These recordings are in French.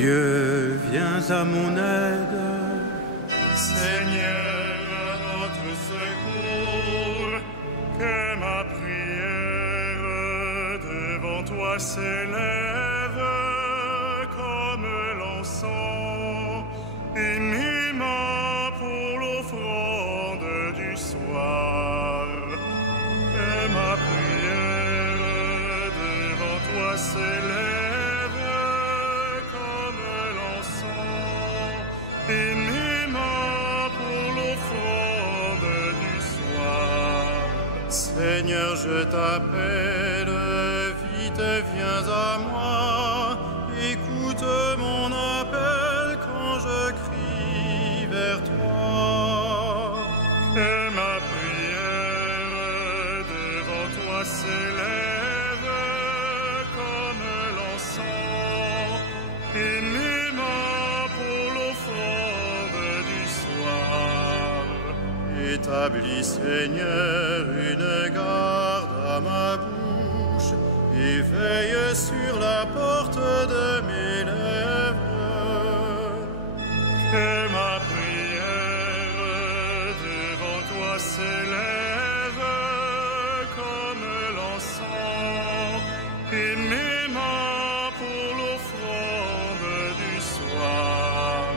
Dieu, viens à mon aide. Seigneur, à notre secours, que ma prière devant toi s'élève comme l'encens, émûment pour l'offrande du soir. Que ma prière devant toi s'élève comme l'encens, émûment pour l'offrande du soir. Seigneur, je t'appelle, vite viens à moi, écoute mon appel quand je crie vers toi. Que ma prière devant toi s'élève comme l'encens, émûment pour l'offrande du soir. Établis, Seigneur, une garde à ma bouche et veille sur la porte de mes lèvres. Que ma prière devant toi s'élève comme l'encens, émûment pour l'offrande du soir.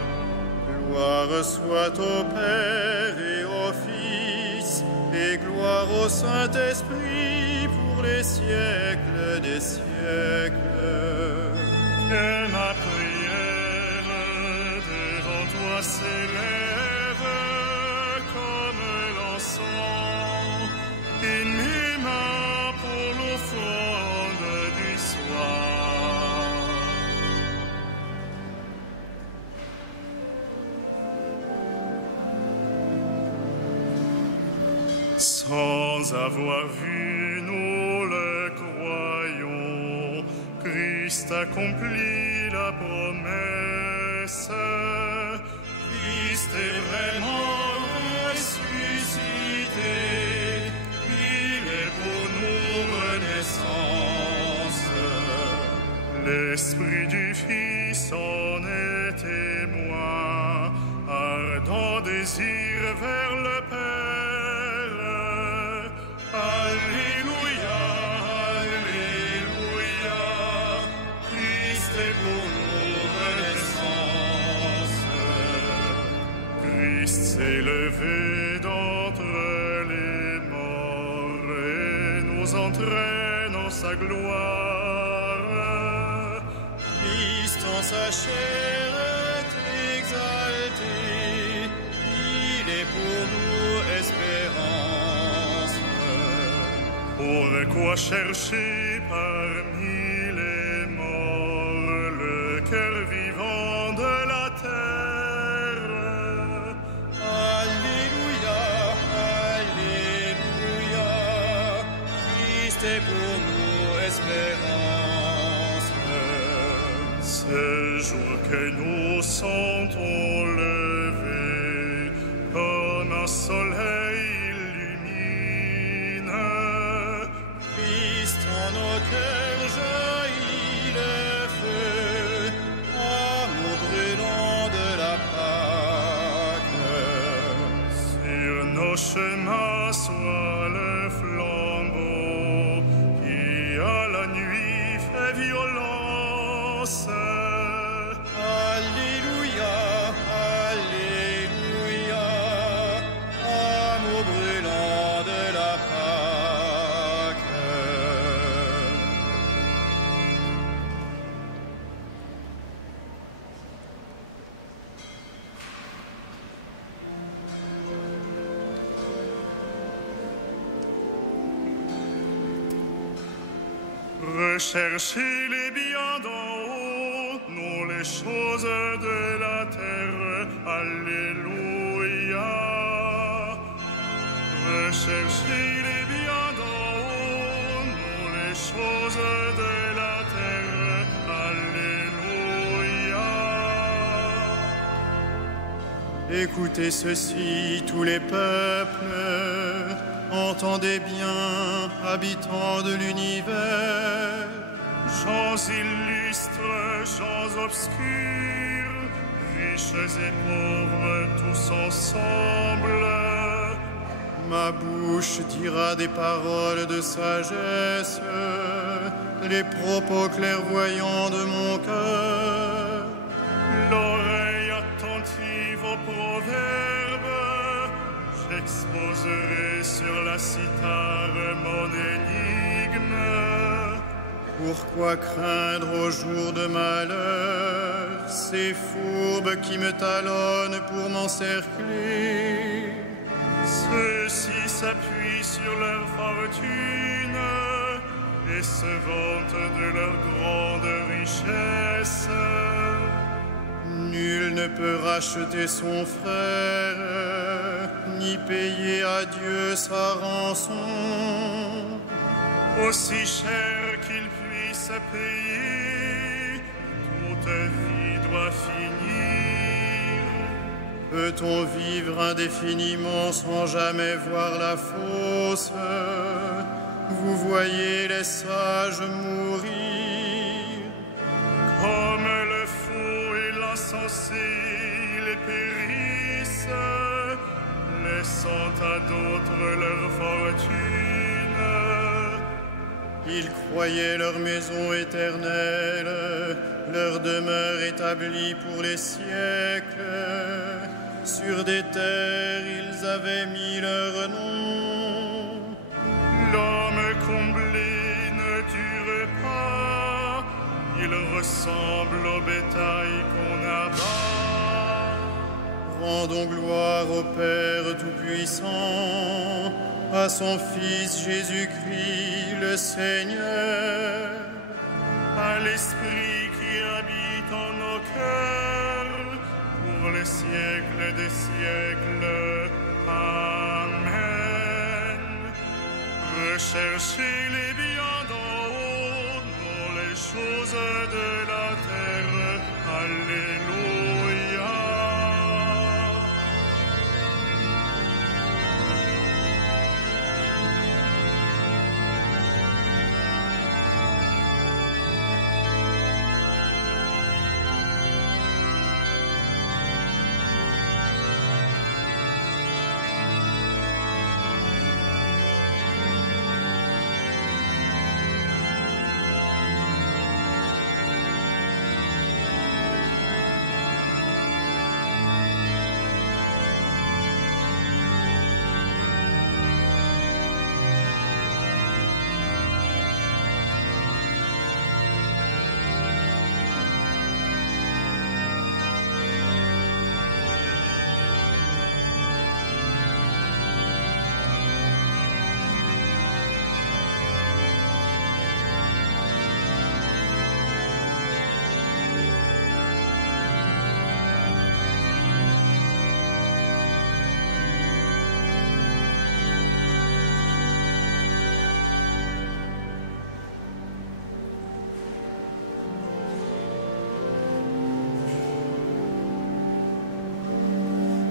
Gloire soit au Père et au Fils, et gloire au Saint-Esprit pour les siècles des siècles. Que ma prière devant toi s'élève comme l'encens, émûment pour l'offrande du soir. Sans avoir vu, nous le croyons, Christ accomplit la promesse. Christ est vraiment ressuscité, il est pour nous renaissance. L'Esprit du Fils en est témoin, ardent désir vers le Père. Alléluia, Alléluia, Christ est pour nous renaissance. Christ s'est levé d'entre les morts et nous entraîne en sa gloire. Christ en sa chair est exalté, il est pour nous espérance. Pourquoi chercher parmi les morts le cœur vivant de la terre? Alléluia, Alléluia, Christ est pour nous espérance. Ce jour que nous sentons lever comme un soleil illumine, Christ en nos cœurs jaillit le feu, amour brûlant de la Pâque. Sur nos chemins soit le flambeau qui à la nuit fait violence. Alléluia, Alléluia, amour brûlant de la Pâque. Recherchez les biens d'en haut, non les choses de la terre. Alléluia. Recherchez les biens d'en haut, non les choses de la terre. Alléluia. Écoutez ceci, tous les peuples, entendez bien, habitants de l'univers. gens illustres, gens obscurs, riches et pauvres, tous ensemble. Ma bouche dira des paroles de sagesse, les propos clairvoyants de mon cœur. L'oreille attentive aux proverbes, j'exposerai sur la cithare mon énigme. Pourquoi craindre au jour de malheur ces fourbes qui me talonnent pour m'encercler? Ceux-ci s'appuient sur leur fortune et se vantent de leur grande richesse. Nul ne peut racheter son frère, ni payer à Dieu sa rançon. Aussi cher qu'il puisse payer, toute vie doit finir. Peut-on vivre indéfiniment sans jamais voir la fosse? Vous voyez les sages mourir. Comme le fou et l'insensé, les périssent, laissant à d'autres leur fortune. Ils croyaient leur maison éternelle, leur demeure établie pour les siècles. Sur des terres, ils avaient mis leur nom. L'homme comblé ne dure pas, il ressemble au bétail qu'on abat. Rendons gloire au Père Tout-Puissant, à son Fils Jésus-Christ le Seigneur, à l'Esprit qui habite en nos cœurs, pour les siècles des siècles. Amen. Recherchez les biens d'en haut, non les choses de la terre. Alléluia.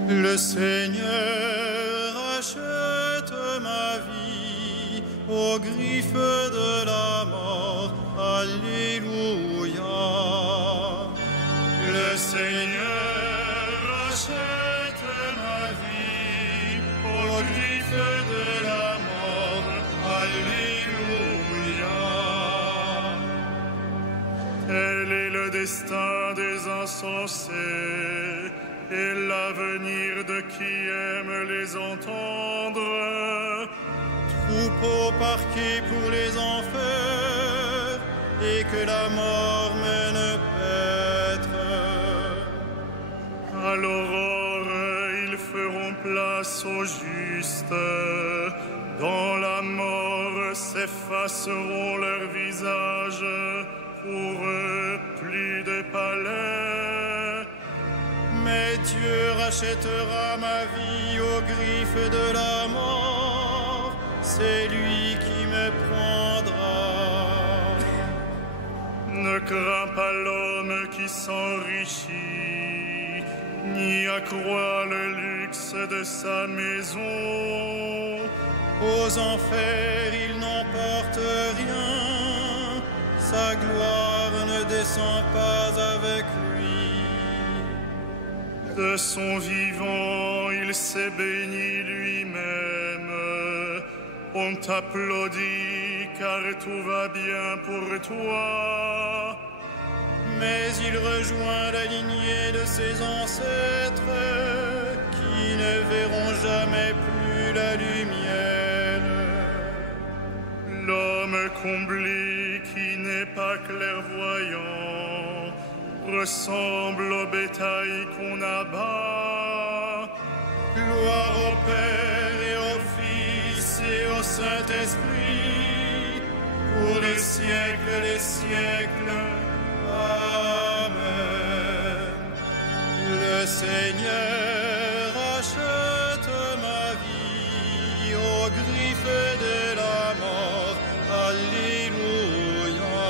Le Seigneur achète ma vie aux griffes de la mort. Alléluia. Le Seigneur achète ma vie aux griffes de la mort. Alléluia. Tel est le destin des insensés et l'avenir de qui aime les entendre. Troupeau parqué pour les enfers, et que la mort mène paître. À l'aurore, ils feront place aux justes. Dans la mort s'effaceront leurs visages. Pour eux, plus de palais. Mais Dieu rachètera ma vie aux griffes de la mort. C'est lui qui me prendra. Ne crains pas l'homme qui s'enrichit, ni accroît le luxe de sa maison. Aux enfers, il n'emporte rien. sa gloire ne descend pas avec lui. De son vivant, il s'est béni lui-même. On t'applaudit car tout va bien pour toi. Mais il rejoint la lignée de ses ancêtres qui ne verront jamais plus la lumière. L'homme comblé qui n'est pas clairvoyant ressemble au bétail qu'on abat. Gloire au Père et au Fils et au Saint-Esprit, pour les siècles. Amen. Le Seigneur achète ma vie aux griffes de la mort. Alléluia.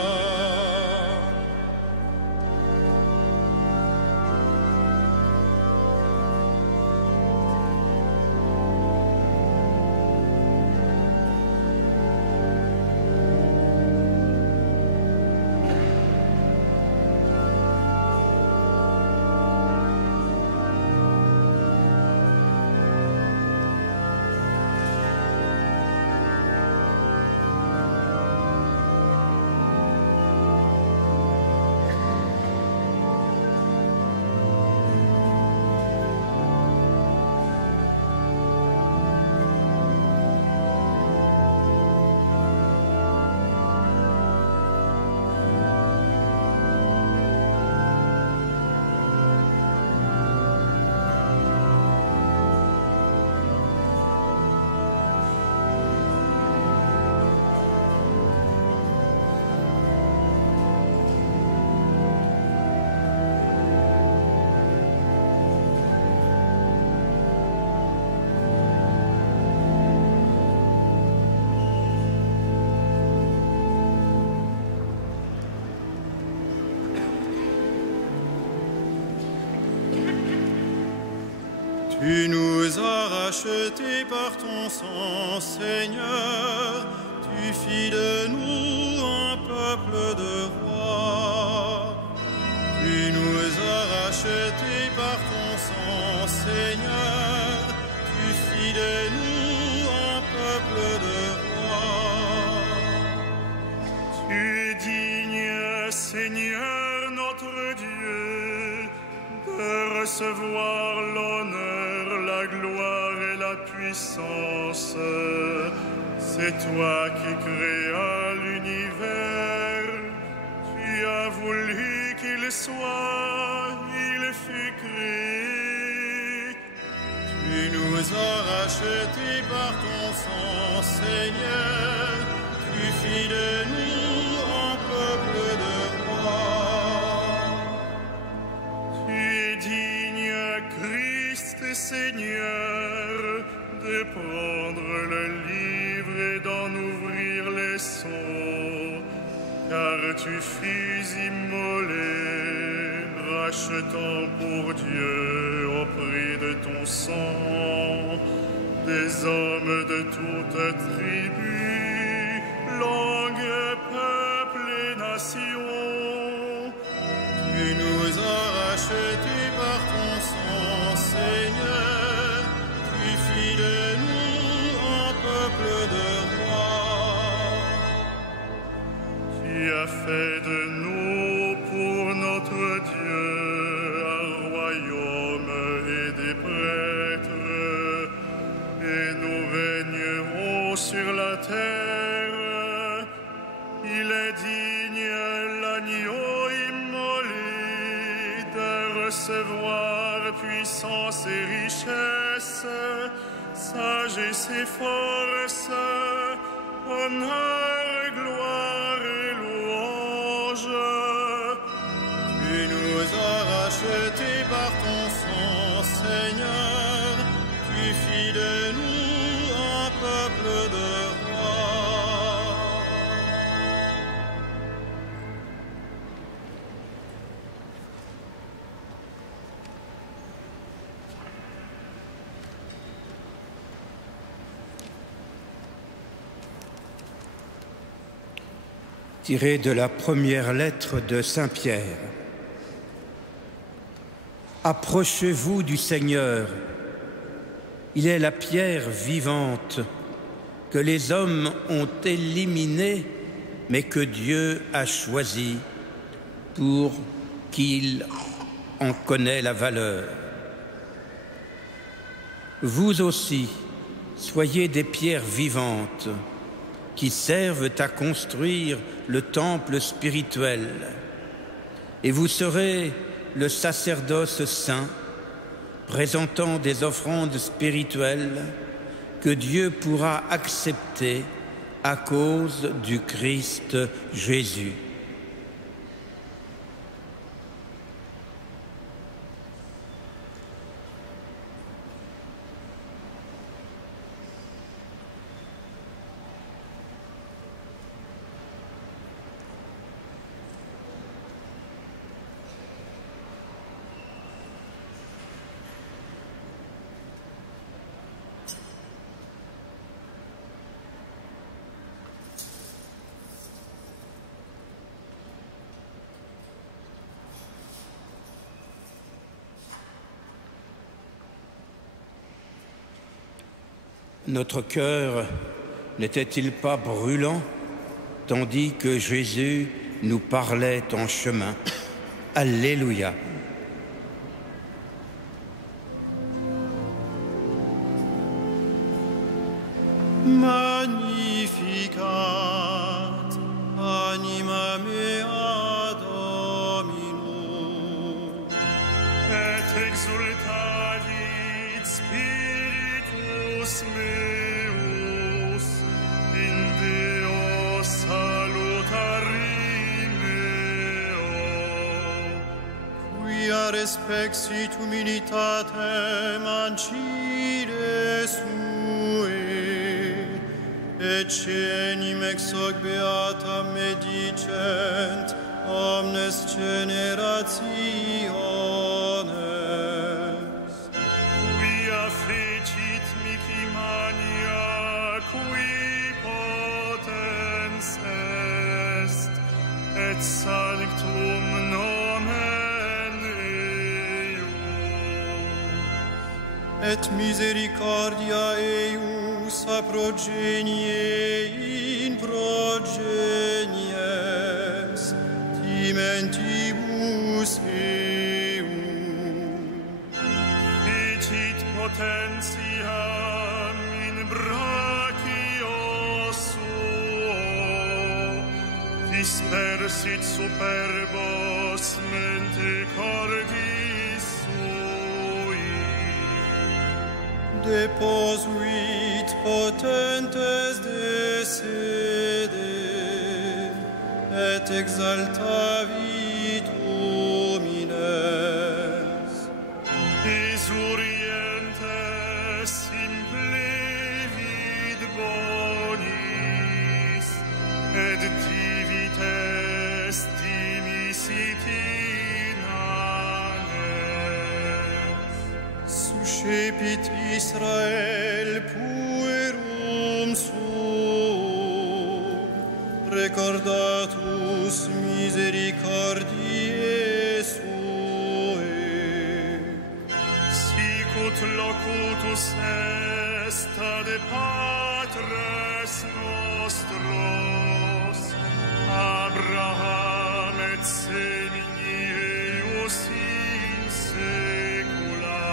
Tu nous as rachetés par ton sang, Seigneur. Tu fis de nous un peuple de rois. Tu nous as rachetés par ton sang, Seigneur. Tu fis de nous un peuple de rois. Tu es digne, Seigneur notre Dieu, de recevoir l'honneur, la gloire et la puissance. C'est toi qui créas l'univers. Tu as voulu qu'il soit, il fut créé. Tu nous as rachetés par ton sang, Seigneur. Tu fis de nous un peuple de rois. Tu es digne, Christ Seigneur, de prendre le livre et d'en ouvrir les sons, car tu fus immolé, rachetant pour Dieu au prix de ton sang des hommes de toute tribu, langue, peuple et nation. Tu nous as rachetés par ton sang, Seigneur. Tu fis de nous un peuple de rois. Tu as fait de nous pour notre Dieu un royaume et des prêtres, et nous régnerons sur la terre. Il est digne, l'agneau immolé, de recevoir puissance et richesse, sagesse et force, honneur, gloire et louange. Tu nous as rachetés par ton sang, Seigneur. Tu fis de nous un peuple de rois. Tiré de la première lettre de Saint Pierre. Approchez-vous du Seigneur. Il est la pierre vivante que les hommes ont éliminée, mais que Dieu a choisie pour qu'il en connaisse la valeur. Vous aussi, soyez des pierres vivantes qui servent à construire le temple spirituel. Et vous serez le sacerdoce saint, présentant des offrandes spirituelles que Dieu pourra accepter à cause du Christ Jésus. Notre cœur n'était-il pas brûlant, tandis que Jésus nous parlait en chemin? Alléluia. Magnificat anima mea Domino, et exultavit spiritus meus in Deo salutari meo, quia respexit humilitatem ancide sue, et cenim ex hoc beata medicent omnes generationes. quia fecit mihi mania, qui potens est, et sanctum nomen eius. Et misericordia eius a progenie in progenies, timentibus eius. Ficit potentiam in brachio suo, dispersit superbos mente cordis sui. Deposuit potentes de sede, et exaltavit homines. Isurientes implevit bonis, et divites dimisit inanes. Suscepit Israel puerum suum, recordatus misericordiae suae. Sicut locutus est ad patres nostros, Abraham et semini eius in saecula.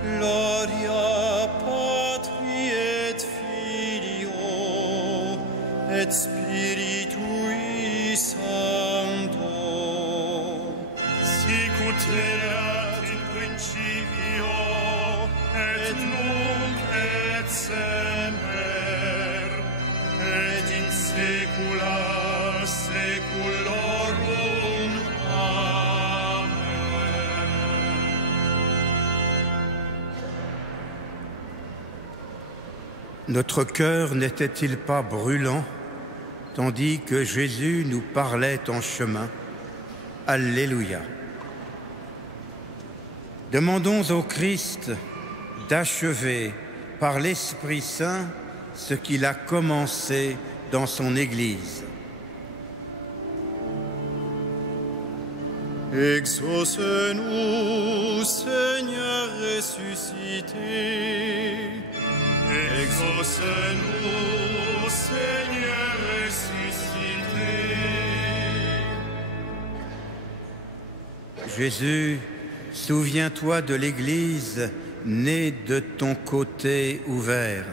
Gloria Patri et Filio et Spiritui Sancto, Sicut erat in principio, et nunc et semper, et in saecula saeculorum. Amen. Notre cœur n'était-il pas brûlant, tandis que Jésus nous parlait en chemin? Alléluia. Demandons au Christ d'achever par l'Esprit Saint ce qu'il a commencé dans son Église. Exauce-nous, Seigneur ressuscité. Exauce-nous, Seigneur ressuscité. Jésus, souviens-toi de l'Église née de ton côté ouvert,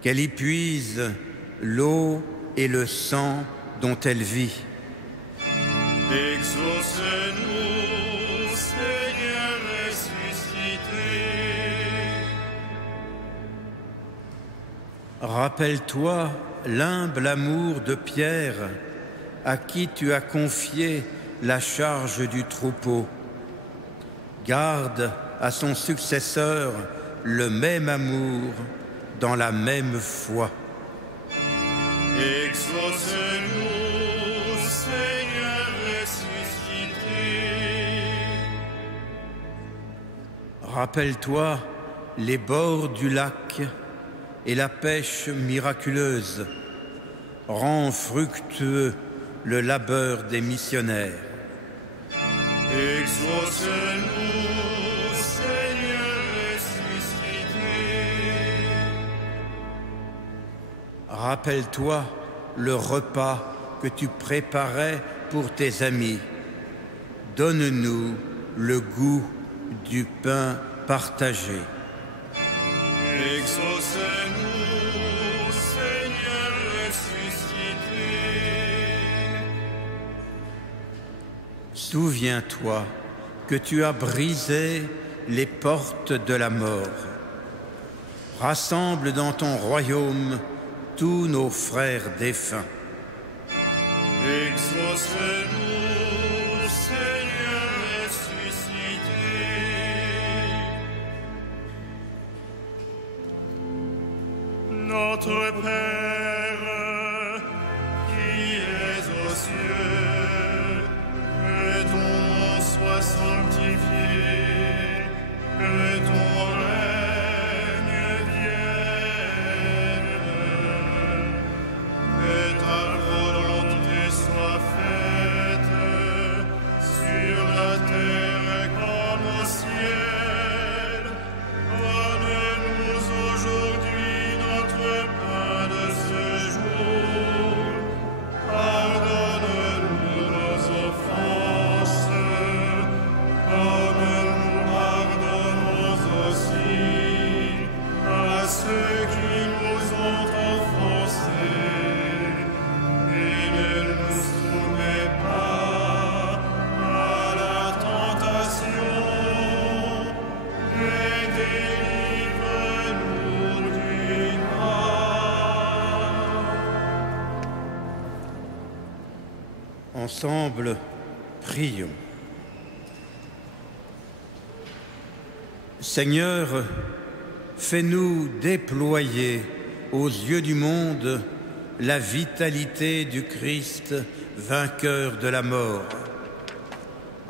qu'elle y puise l'eau et le sang dont elle vit. Exauce-nous, Seigneur ressuscité. Rappelle-toi l'humble amour de Pierre, à qui tu as confié la charge du troupeau. Garde à son successeur le même amour dans la même foi. Exauce-nous, Seigneur ressuscité. Rappelle-toi les bords du lac et la pêche miraculeuse. Rends fructueux le labeur des missionnaires. Exauce-nous, Seigneur ressuscité. Rappelle-toi le repas que tu préparais pour tes amis. Donne-nous le goût du pain partagé. Exauce-nous, Seigneur ressuscité. Souviens-toi que tu as brisé les portes de la mort. Rassemble dans ton royaume tous nos frères défunts. Exauce-nous, Seigneur ressuscité. Notre Père, qui es aux cieux, que ton nom soit sanctifié, que ton règne vienne, que ta volonté soit faite sur la terre comme au ciel. Donne-nous aujourd'hui notre pain de ce jour. Pardonne-nous nos offenses, comme nous pardonnons aussi à ceux qui nous ont offensés. Et ne nous soumets pas à la tentation, mais délivre-nous du mal. Ensemble, prions. Seigneur, fais-nous déployer aux yeux du monde la vitalité du Christ, vainqueur de la mort.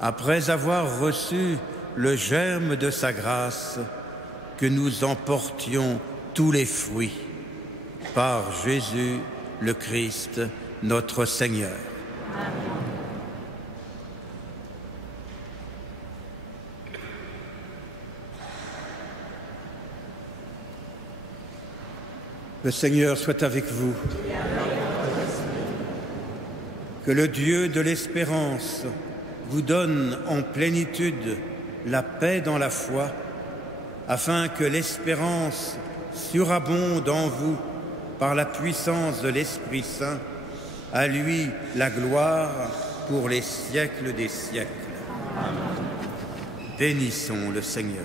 Après avoir reçu le germe de sa grâce, que nous en portions tous les fruits. Par Jésus le Christ, notre Seigneur. Le Seigneur soit avec vous. Que le Dieu de l'espérance vous donne en plénitude la paix dans la foi, afin que l'espérance surabonde en vous par la puissance de l'Esprit Saint. À lui la gloire pour les siècles des siècles. Bénissons le Seigneur.